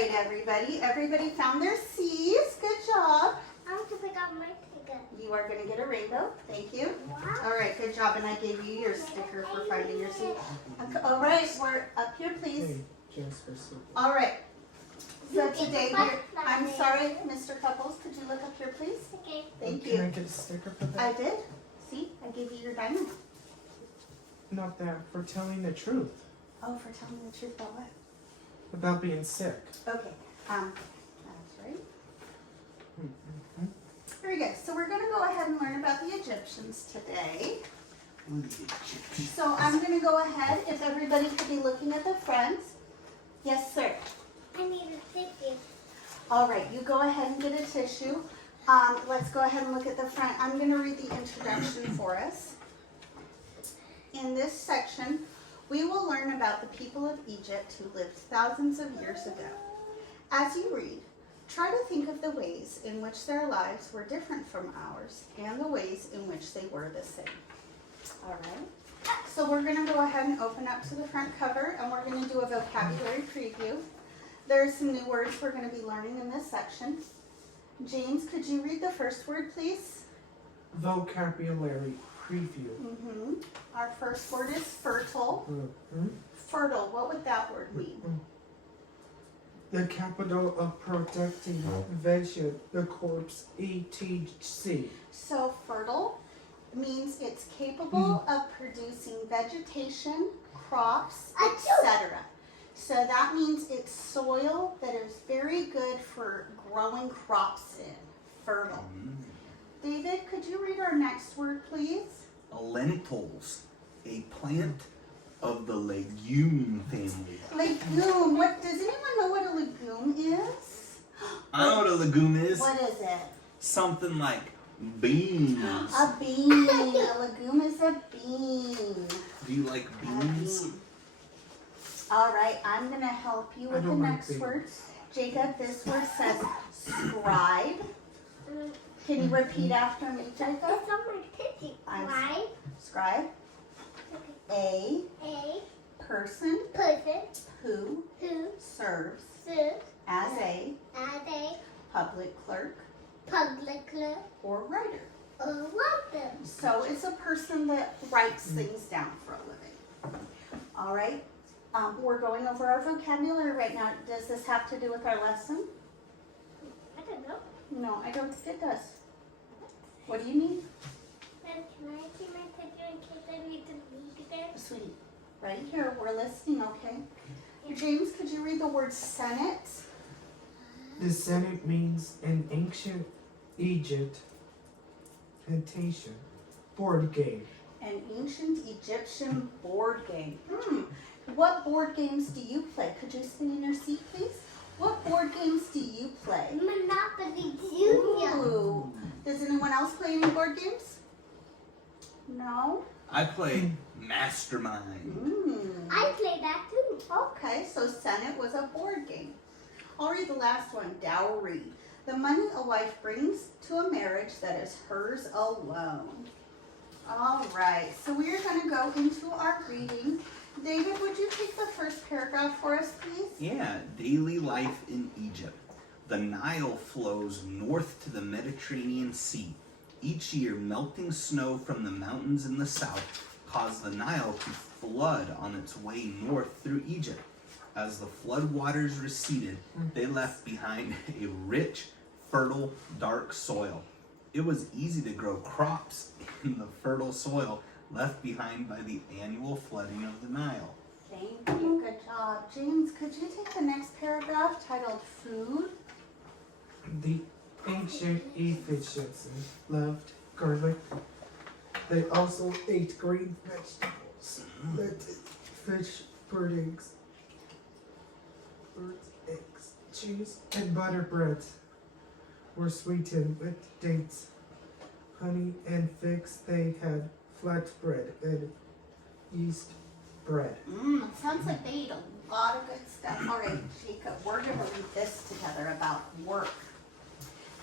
right, everybody. Everybody found their C's. Good job. I want to pick up my ticket. You are going to get a rainbow. Thank you. Wow. All right, good job. And I gave you your sticker for finding your C. Okay, all right, we're up here, please. All right. So today I'm sorry, Mr. Couples. Could you look up here, please? Okay. Thank Can I you. get a sticker for that? I did. See, I gave you your diamond. Not that, for telling the truth. Oh, for telling the truth about what? About being sick. Okay. That's right. Mm-hmm. Very good. So we're going to go ahead and learn about the Egyptians today. So I'm going to go ahead, if everybody could be looking at the front. Yes, sir. I need a ticket. All right, you go ahead and get a tissue. Let's go ahead and look at the front. I'm going to read the introduction for us. In this section, we will learn about the people of Egypt who lived thousands of years ago. As you read, try to think of the ways in which their lives were different from ours and the ways in which they were the same. All right. So we're going to go ahead and open up to the front cover, and we're going to do a vocabulary preview. There are some new words we're going to be learning in this section. James, could you read the first word, please? Vocabulary preview. Our first word is fertile. Fertile, what would that word mean? The capital of protecting vegetation, the corpse, etc. So fertile means it's capable of producing vegetation, crops, etc. So that means it's soil that is very good for growing crops in. Fertile. David, could you read our next word, please? Lentils, a plant of the legume family. Legume. What does anyone know what a legume is? I know what a legume is. What is it? Something like beans. A bean. A legume is a bean. Do you like beans? All right, I'm going to help you with the next word. Jacob, this word says scribe. Can you repeat after me, Jacob? It's on my ticket. Right? Scribe. A person who serves as a public clerk or writer. So it's a person that writes things down for a living. All right. We're going over our vocabulary right now. Does this have to do with our lesson? I don't know. No, I don't think it does. What do you need? Can I see my ticket in case I need to read there? Sweetie, right here. We're listening, okay? James, could you read the word Senate? The Senate means in ancient Egypt, board game. An ancient Egyptian board game. What board games do you play? Could you sit in your seat, please? What board games do you play? Monopoly Junior. Ooh. Does anyone else play any board games? No? I play Mastermind. I play that too. Okay, so Senate was a board game. I'll read the last one, dowry. The money a wife brings to a marriage that is hers alone. All right, so we are going to go into our reading. David, would you take the first paragraph for us, please? Yeah, daily life in Egypt. The Nile flows north to the Mediterranean Sea. Each year, melting snow from the mountains in the south caused the Nile to flood on its way north through Egypt. As the flood waters receded, they left behind a rich, fertile, dark soil. It was easy to grow crops in the fertile soil left behind by the annual flooding of the Nile. Thank you. Good job. James, could you take the next paragraph titled Food? The ancient Egyptians loved garlic. They also ate green vegetables, lettuce, fish, birds, eggs, cheese, and butter breads were sweetened with dates, honey, and figs. They had flatbread and yeast bread. It sounds like they eat a lot of good stuff. All right, Jacob, we're going to read this together about work.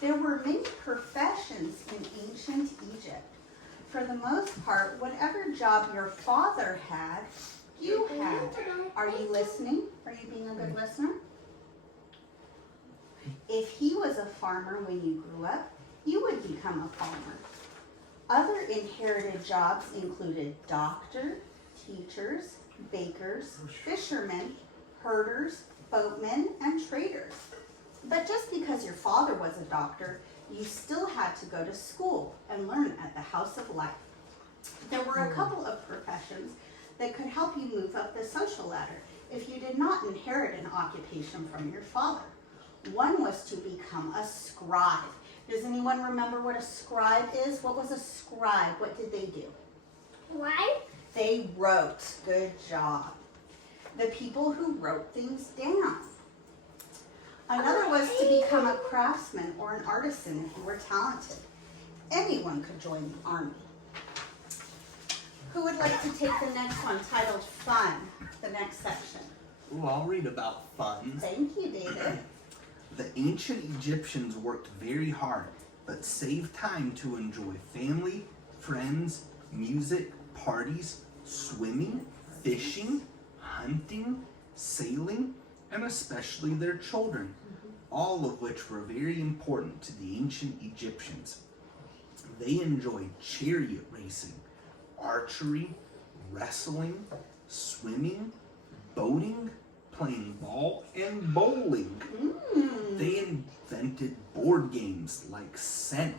There were many professions in ancient Egypt. For the most part, whatever job your father had, you had. Are you listening? Are you being a good listener? If he was a farmer when you grew up, you would become a farmer. Other inherited jobs included doctor, teachers, bakers, fishermen, herders, boatmen, and traders. But just because your father was a doctor, you still had to go to school and learn at the House of Life. There were a couple of professions that could help you move up the social ladder if you did not inherit an occupation from your father. One was to become a scribe. Does anyone remember what a scribe is? What was a scribe? What did they do? Why? They wrote. Good job. The people who wrote things down. Another was to become a craftsman or an artisan if you were talented. Anyone could join the army. Who would like to take the next one titled Fun, the next section? Ooh, I'll read about fun. Thank you, David. The ancient Egyptians worked very hard, but saved time to enjoy family, friends, music, parties, swimming, fishing, hunting, sailing, and especially their children, all of which were very important to the ancient Egyptians. They enjoyed chariot racing, archery, wrestling, swimming, boating, playing ball, and bowling. They invented board games like Senate.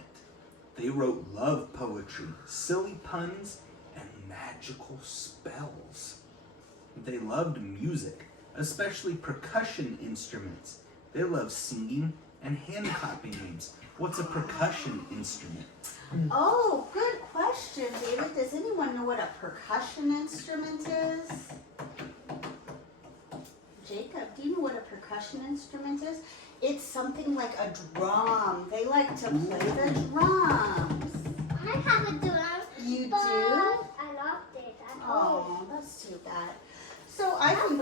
They wrote love poetry, silly puns, and magical spells. They loved music, especially percussion instruments. They loved singing and hand clapping games. What's a percussion instrument? Oh, good question, David. Does anyone know what a percussion instrument is? Jacob, do you know what a percussion instrument is? It's something like a drum. They like to play the drums. I have a drum. You do? But I lost it at home. Oh, that's too bad. So I think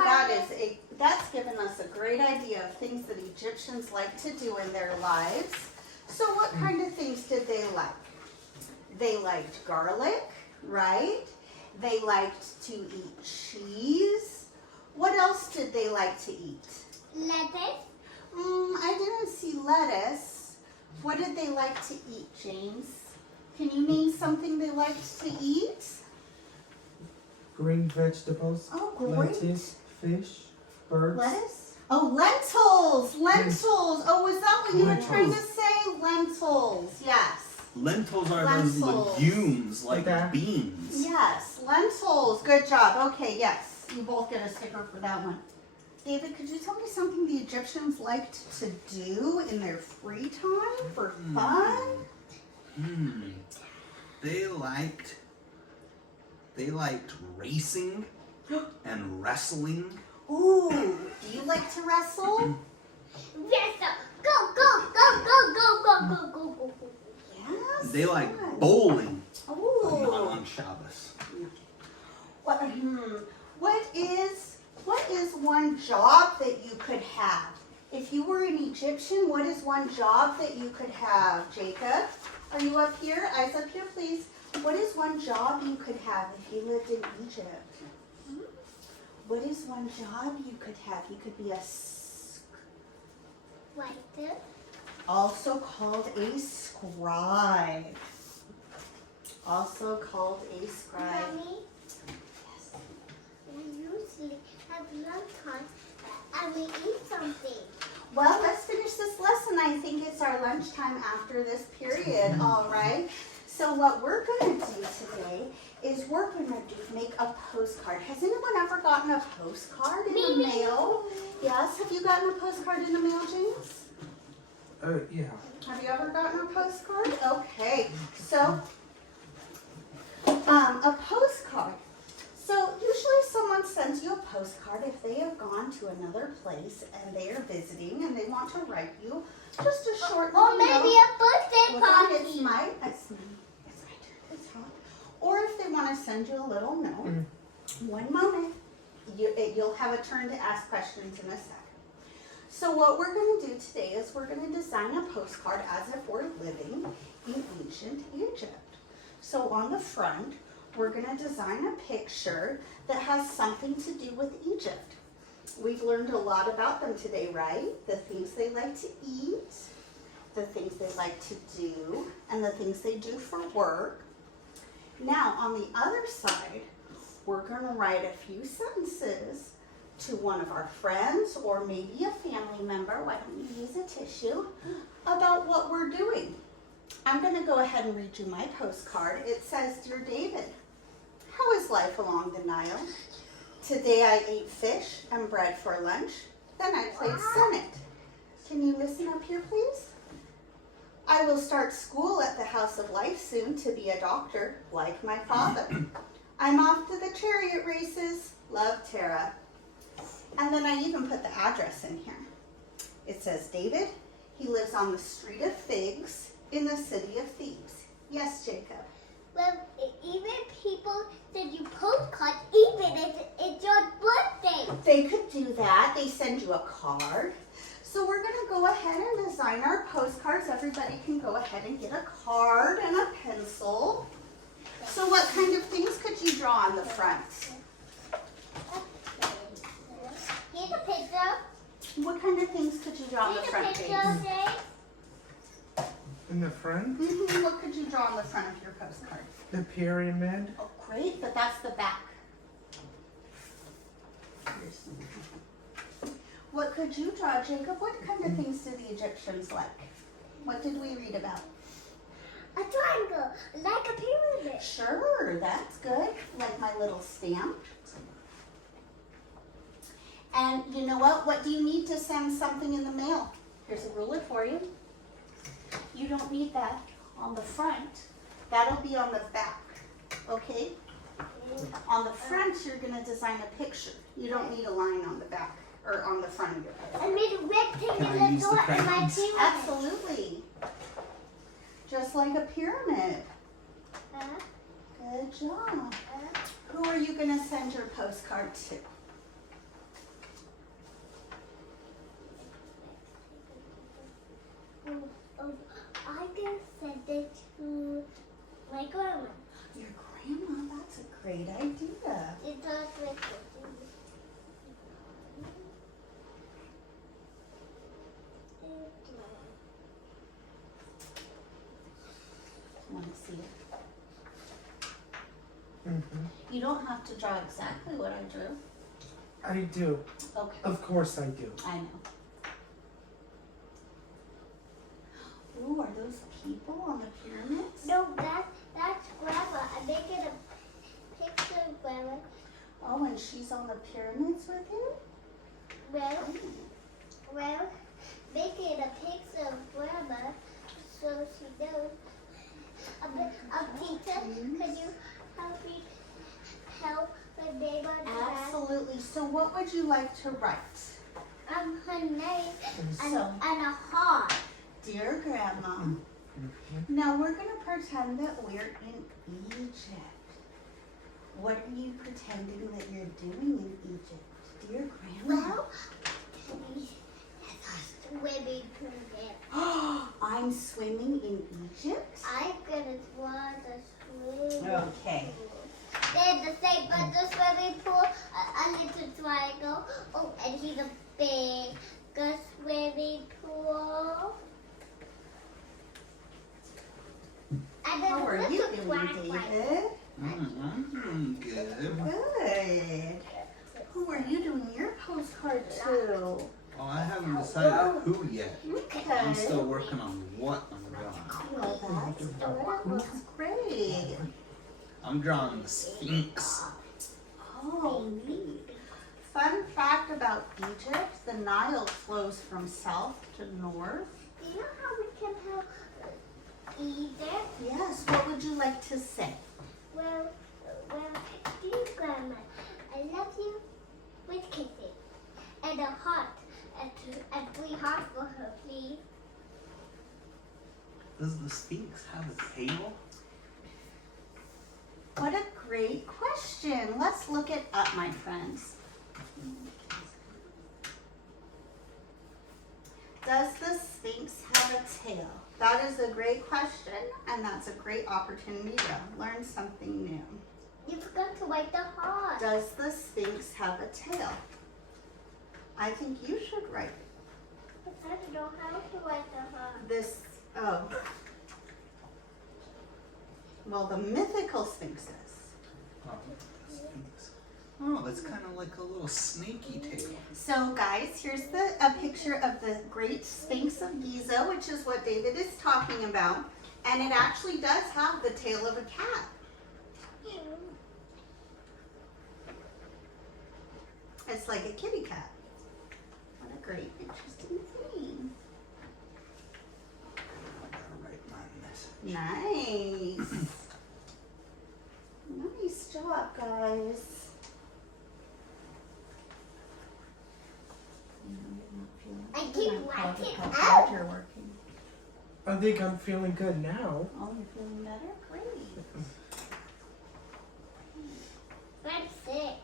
that's given us a great idea of things that Egyptians like to do in their lives. So what kind of things did they like? They liked garlic, right? They liked to eat cheese. What else did they like to eat? Lettuce. I didn't see lettuce. What did they like to eat, James? Can you name something they liked to eat? Green vegetables. Oh, great. Lettuce, fish, birds. Lettuce? Oh, lentils. Lentils. Oh, was that what you were trying to say? Lentils. Yes. Lentils are Lentils. those legumes like Okay. beans. Yes. Lentils. Good job. Okay, yes. You both get a sticker for that one. David, could you tell me something the Egyptians liked to do in their free time for fun? They liked racing and wrestling. Ooh, do you like to wrestle? Wrestle. Go, go, go, go, go, go, go, go, go, go. Yes. They like fun. bowling, but not Ooh. on Shabbos. What is one job that you could have? If you were an Egyptian, what is one job that you could have? Jacob, are you up here? Eyes up here, please. What is one job you could have if you lived in Egypt? What is one job you could have? You could be Writer. also called a scribe. Also called a scribe. Mommy, Yes. we usually have lunchtime and we eat something. Well, let's finish this lesson. I think it's our lunchtime after this period, all right? So what we're going to do today is we're going to make a postcard. Has anyone ever gotten a postcard in the mail? Yes. Have you gotten a postcard in the mail, James? Yeah. Have you ever gotten a postcard? Okay. So, a postcard. So usually someone sends you a postcard if they have gone to another place and they are visiting and they want to write you just a short Or little maybe note. a birthday Hold on, it's party. my turn. It's hot. Or if they want to send you a little note, one moment, you'll have a turn to ask questions in a second. So what we're going to do today is we're going to design a postcard as if we're living in ancient Egypt. So on the front, we're going to design a picture that has something to do with Egypt. We've learned a lot about them today, right? The things they like to eat, the things they like to do, and the things they do for work. Now, on the other side, we're going to write a few sentences to one of our friends or maybe a family member, why don't you use a tissue, about what we're doing. I'm going to go ahead and read you my postcard. It says, Dear David, how is life along the Nile? Today I ate fish and bread for lunch. Then I played Senate. Can you listen up here, please? I will start school at the House of Life soon to be a doctor, like my father. I'm off to the chariot races. Love, Tara. And then I even put the address in here. It says, David, he lives on the Street of Figs in the City of Thieves. Yes, Jacob. Well, even people send you postcards, even if it's your birthday. They could do that. They send you a card. So we're going to go ahead and design our postcards. Everybody can go ahead and get a card and a pencil. So what kind of things could you draw on the front? Here's a picture. What kind of things could you draw on the Here's a front picture, page? Jay. In the front, What could you draw on the front of your postcard? the pyramid. Oh, great, but that's the back. What could you draw, Jacob? What kind of things did the Egyptians like? What did we read about? A triangle, like a pyramid. Sure, that's good. Like my little stamp. And you know what? What do you need to send something in the mail? Here's a ruler for you. You don't need that on the front. That'll be on the back, okay? On the front, you're going to design a picture. You don't need a line on the back or on the front of your picture. I made a rectangle Can I use the door in my crayons? pyramid. Absolutely. Just like a pyramid. Uh, Good job. Who are you going to send your postcard to? I can send it to my grandma. Your grandma. That's a great idea. It does like Want to see it? Mm-hmm. You don't have to draw exactly what I drew. I do. Okay. Of course I do. I know. Ooh, are those people on the pyramids? No, that's grandma. I make it a picture of grandma. Oh, and she's on the pyramids with him? Well, make it a picture of grandma so she knows. Peter, could you help my neighbor draft? Absolutely. So what would you like to write? Her name So- and a heart. Dear Grandma. Now we're going to pretend that we're in Egypt. What are you pretending that you're doing in Egypt? Dear Grandma. Well, swimming pool there. I'm swimming in Egypt? I'm gonna draw the swimming Okay. pool. They're the same, but the swimming pool, a little triangle. Oh, and he's a big swimming pool. And then How a are you little doing, black David? I'm doing good. Good. Who are you doing your postcard to? Oh, I haven't decided who yet. I'm Okay. still working on what I'm drawing. Well, that's great. I'm drawing the Sphinx. Oh, neat. Fun fact about Egypt, the Nile flows from south to north. Do you know how we can help Egypt? Yes, what would you like to say? Well, dear Grandma, I love you with kisses and a heart and 3 hearts for her, please. Does the Sphinx have a tail? What a great question. Let's look it up, my friends. Does the Sphinx have a tail? That is a great question, and that's a great opportunity to learn something new. You forgot to write the heart. Does the Sphinx have a tail? I think you should write I don't know how to write the heart. this. Oh. Well, the mythical sphinxes. Oh, that's kind of like a little snaky tail. So guys, here's a picture of the Great Sphinx of Giza, which is what David is talking about. And it actually does have the tail of a cat. It's like a kitty cat. What a great, interesting thing. I gotta write my message. Nice. Nice job, guys. I keep writing How out. hard you're working. I think I'm feeling good now. Oh, you're feeling better? Great. I'm sick.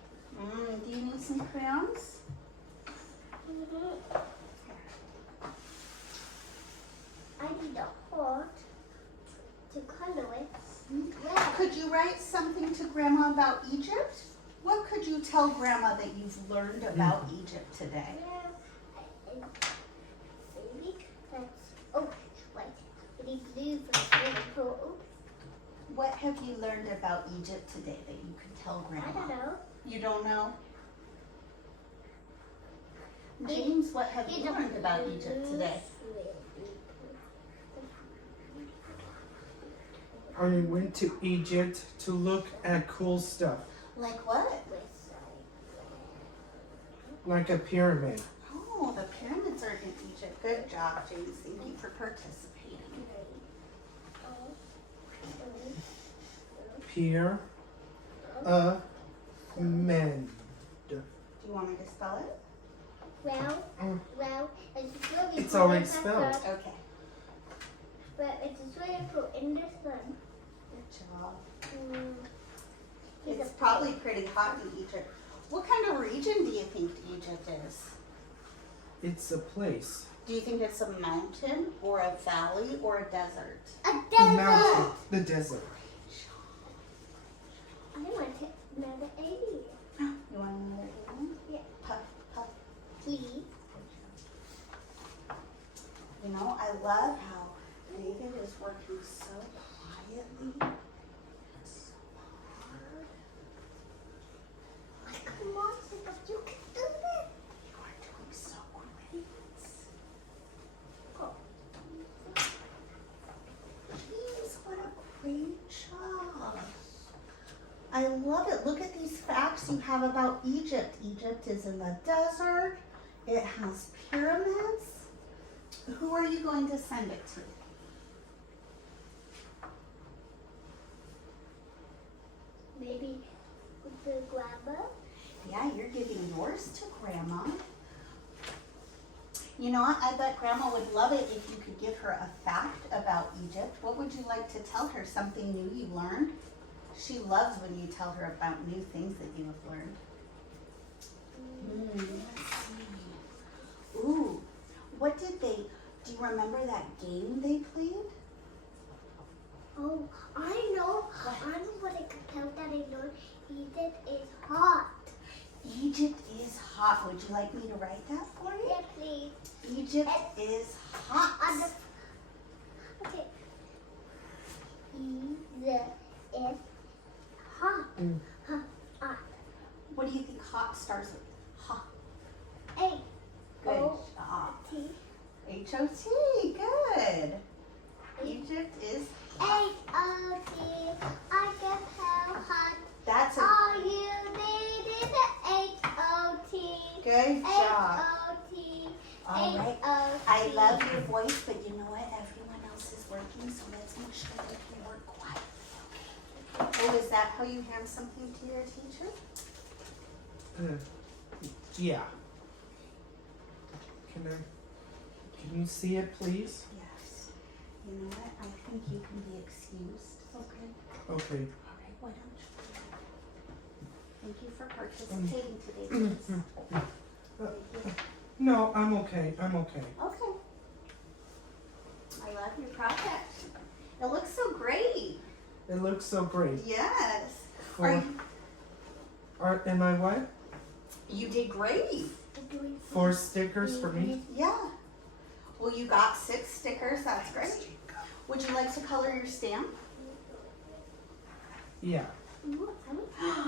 Do you need some crayons? I need a heart to color it. Could you write something to Grandma about Egypt? What could you tell Grandma that you've learned about Egypt today? Maybe that's. Oh, wait. I need blue for the swimming pool. What have you learned about Egypt today that you could tell Grandma? I don't know. You don't know? James, what have you learned about Egypt today? I went to Egypt to look at cool stuff, Like what? like a pyramid. Oh, the pyramids are in Egypt. Good job, James. Thank you for participating. Pyramid. Do you want me to spell it? Well, it's really It's cool already in the spelled. sun, Okay. but it's really cool in the sun. Good job. He's It's a probably pretty hot in Egypt. What kind of region do you think Egypt is? It's a place. Do you think it's a mountain or a valley or a desert? A The desert. mountain. The desert. I want to know the area. You want another one? Yeah. Puff, puff. Please. You know, I love how David is working so quietly. So hard. Come on, Jacob, you can do this. You are doing so great. Oh. Jeez, what a great job. I love it. Look at these facts you have about Egypt. Egypt is in the desert. It has pyramids. Who are you going to send it to? Maybe with the grandma. Yeah, you're giving yours to Grandma. You know what? I bet Grandma would love it if you could give her a fact about Egypt. What would you like to tell her? Something new you learned? She loves when you tell her about new things that you have learned. Let's see. Ooh, what did they, do you remember that game they played? Oh, I know. I know what I could tell that I know. Egypt is hot. Egypt is hot. Would you like me to write that for you? Yeah, please. Egypt is hot. Okay. Egypt is hot. Hot. What do you think hot starts with? Hot. A. Good O. job. T. H-O-T. Good. Egypt is hot. H-O-T. I can tell hot. That's a All you need is an H-O-T. good job. H-O-T. All right. H-O-T. I love your voice, but you know what? Everyone else is working, so let's make sure that you work quietly. Okay. Oh, is that how you hand something to your teacher? Yeah. Can you see it, please? Yes. You know what? I think you can be excused. Okay. Okay. All right. Why don't you? Thank you for participating today, please. Thank you. No, I'm okay. I'm okay. Okay. I love your project. It looks so great. It looks so great. Yes. Am I what? You did great. doing 4 stickers for me. Yeah. Well, you got 6 stickers. That's great. Would you like to color your stamp? Yeah. Ooh,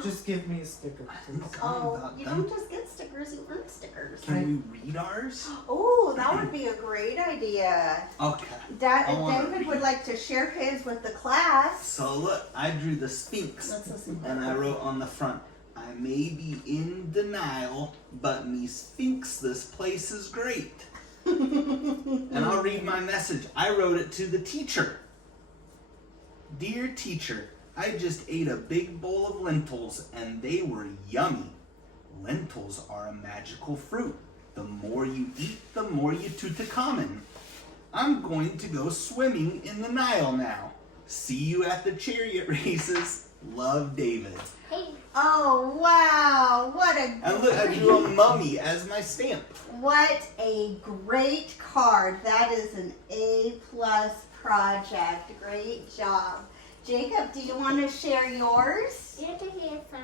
Just give me a sticker, please. Oh, you don't just get stickers, you earn stickers. Can we read ours? Oh, that would be a great idea. Okay. I wanna David would read. like to share his with the class. So look, I drew the Sphinx, Let's listen. and I wrote on the front, I may be in denial, but me Sphinx, this place is great. And I'll read my message. I wrote it to the teacher. Dear teacher, I just ate a big bowl of lentils and they were yummy. Lentils are a magical fruit. The more you eat, the more you Tutankhamun. I'm going to go swimming in the Nile now. See you at the chariot races. Love, David. Hey, Oh, wow. What a And look, I drew a mummy as my stamp. What a great card. That is an A+ project. Great job. Jacob, do you want to share yours? you have to hear some.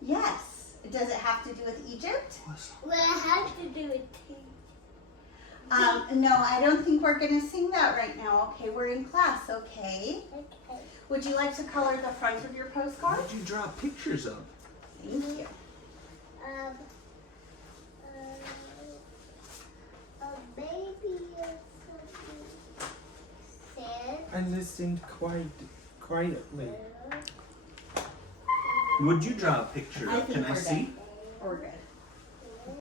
Yes. Does it have to do with Egypt? Well, I have to do it too. No, I don't think we're going to sing that right now. Okay, we're in class, okay? Okay. Would you like to color the front of your postcard? What did you draw pictures of? Thank you. A baby or something said. I listened quietly. Would you draw a picture I of? think Can I we're see? done. We're good.